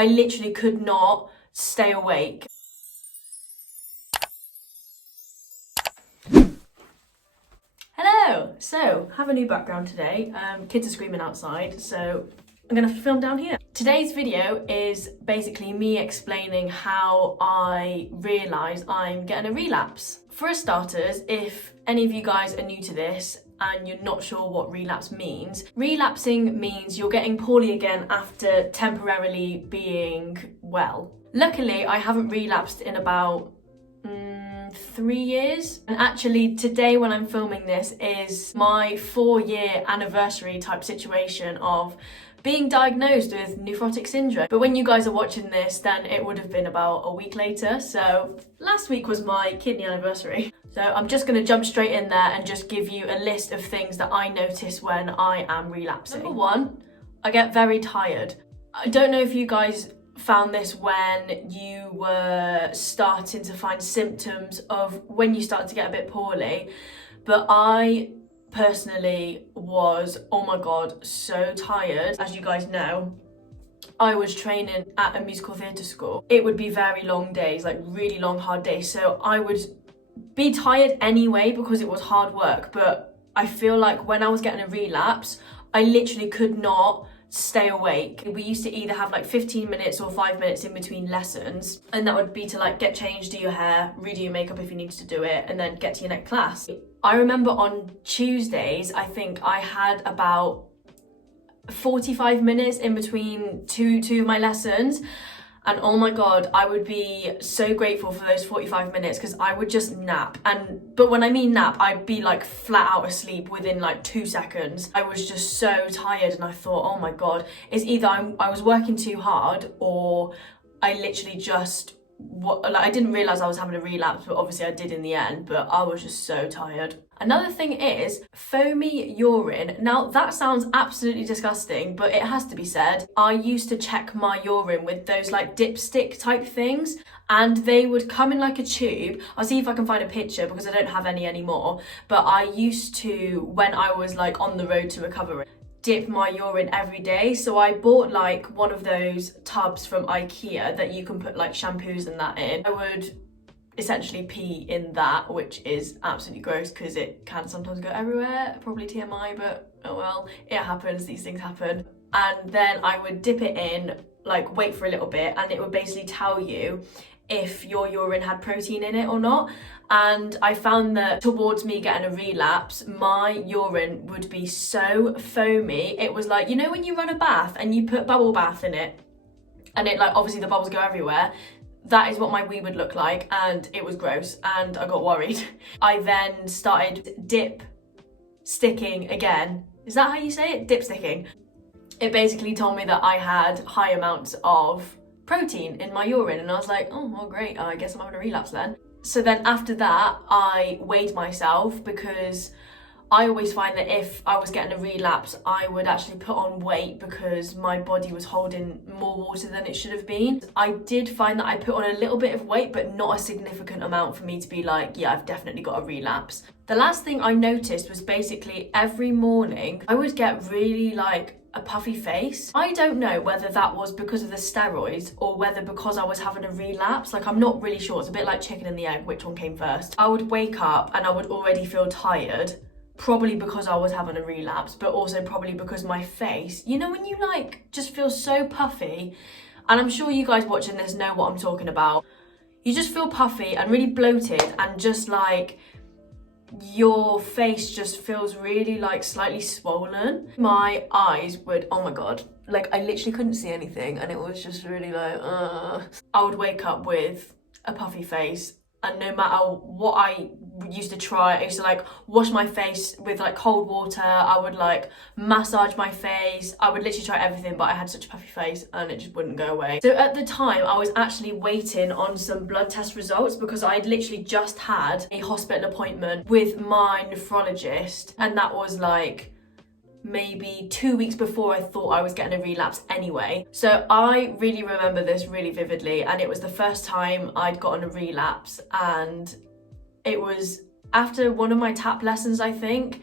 I literally could not stay awake. Hello! So, have a new background today. Kids are screaming outside, so I'm gonna film down here. Today's video is basically me explaining how I realised I'm getting a relapse. For starters, if any of you guys are new to this and you're not sure what relapse means, relapsing means you're getting poorly again after temporarily being well. Luckily, I haven't relapsed in about 3 years, and actually today when I'm filming this is my 4-year anniversary type situation of being diagnosed with nephrotic syndrome. But when you guys are watching this, then it would have been about a week later, so last week was my kidney anniversary. So I'm just going to jump straight in there and just give you a list of things that I notice when I am relapsing. Number one, I get very tired. I don't know if you guys found this when you were starting to find symptoms of when you started to get a bit poorly, but I personally was, oh my god, so tired. As you guys know, I was training at a musical theatre school. It would be very long days, like really long hard days, so I would be tired anyway because it was hard work. But I feel like when I was getting a relapse, I literally could not stay awake. We used to either have like 15 minutes or 5 minutes in between lessons, and that would be to like get changed, do your hair, redo your makeup if you needed to do it, and then get to your next class. I remember on Tuesdays, I think I had about 45 minutes in between two of my lessons. And oh my god, I would be so grateful for those 45 minutes because I would just nap. But when I mean nap, I'd be like flat out asleep within like 2 seconds. I was just so tired and I thought, oh my god, it's either I was working too hard or I literally just, I didn't realise I was having a relapse, but obviously I did in the end, but I was just so tired. Another thing is foamy urine. Now that sounds absolutely disgusting, but it has to be said. I used to check my urine with those like dipstick type things, and they would come in like a tube. I'll see if I can find a picture because I don't have any anymore, but I used to, when I was like on the road to recovery, dip my urine every day. So I bought like one of those tubs from IKEA that you can put like shampoos and that in. I would essentially pee in that, which is absolutely gross because it can sometimes go everywhere. Probably TMI, but oh well, it happens, these things happen. And then I would dip it in, like wait for a little bit, and it would basically tell you if your urine had protein in it or not. And I found that towards me getting a relapse, my urine would be so foamy. It was like, you know when you run a bath and you put bubble bath in it and it like, obviously the bubbles go everywhere? That is what my wee would look like, and it was gross and I got worried. I then started dip sticking again. Is that how you say it? Dip sticking. It basically told me that I had high amounts of protein in my urine, and I was like, oh, well, great, I guess I'm having a relapse then. So then after that, I weighed myself because I always find that if I was getting a relapse, I would actually put on weight because my body was holding more water than it should have been. I did find that I put on a little bit of weight, but not a significant amount for me to be like, yeah, I've definitely got a relapse. The last thing I noticed was basically every morning I would get really like a puffy face. I don't know whether that was because of the steroids or whether because I was having a relapse. Like, I'm not really sure. It's a bit like chicken and the egg, which one came first. I would wake up and I would already feel tired, probably because I was having a relapse, but also probably because my face, you know when you like just feel so puffy, and I'm sure you guys watching this know what I'm talking about. You just feel puffy and really bloated, and just like your face just feels really like slightly swollen. My eyes would, oh my god, like I literally couldn't see anything, and it was just really like I would wake up with a puffy face, and no matter what I used to try, I used to like wash my face with like cold water, I would like massage my face, I would literally try everything, but I had such a puffy face and it just wouldn't go away. So at the time I was actually waiting on some blood test results because I'd literally just had a hospital appointment with my nephrologist, and that was like maybe 2 weeks before I thought I was getting a relapse anyway. So I really remember this really vividly, and it was the first time I'd gotten a relapse, and it was after one of my tap lessons, I think,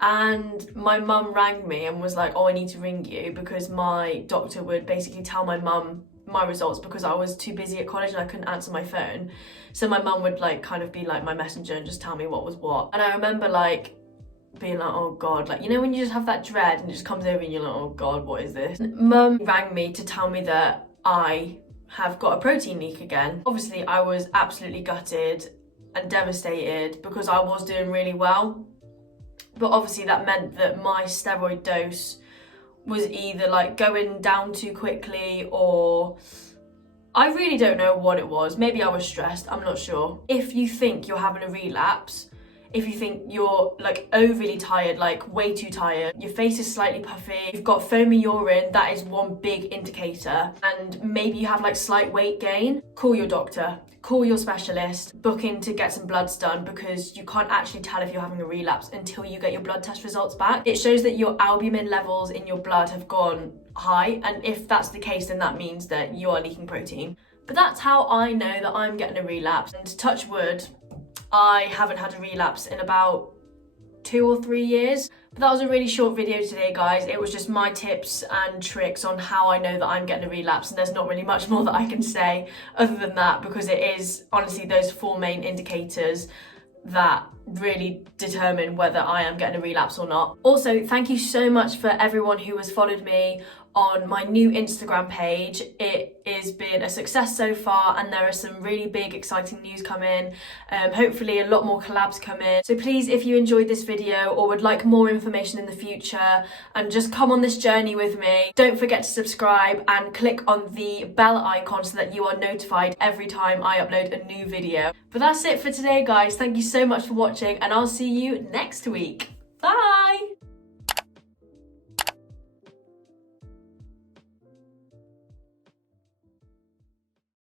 and my mum rang me and was like, oh, I need to ring you, because my doctor would basically tell my mum my results because I was too busy at college and I couldn't answer my phone. So my mum would like kind of be like my messenger and just tell me what was what. And I remember like being like, oh God, like, you know when you just have that dread and it just comes over and you're like, oh God, what is this? Mum rang me to tell me that I have got a protein leak again. Obviously I was absolutely gutted and devastated because I was doing really well. But obviously that meant that my steroid dose was either like going down too quickly, or I really don't know what it was. Maybe I was stressed, I'm not sure. If you think you're having a relapse, if you think you're like overly tired, like way too tired, your face is slightly puffy, you've got foamy urine, that is one big indicator. And maybe you have like slight weight gain, call your doctor, call your specialist, book in to get some bloods done, because you can't actually tell if you're having a relapse until you get your blood test results back. It shows that your albumin levels in your blood have gone high, and if that's the case, then that means that you are leaking protein. But that's how I know that I'm getting a relapse. And touch wood, I haven't had a relapse in about 2 or 3 years. But that was a really short video today, guys. It was just my tips and tricks on how I know that I'm getting a relapse, and there's not really much more that I can say other than that, because it is honestly those 4 main indicators that really determine whether I am getting a relapse or not. Also, thank you so much for everyone who has followed me on my new Instagram page. It has been a success so far, and there are some really big exciting news coming. Hopefully a lot more collabs come in. So please, if you enjoyed this video or would like more information in the future and just come on this journey with me, don't forget to subscribe and click on the bell icon so that you are notified every time I upload a new video. But that's it for today, guys. Thank you so much for watching, and I'll see you next week. Bye!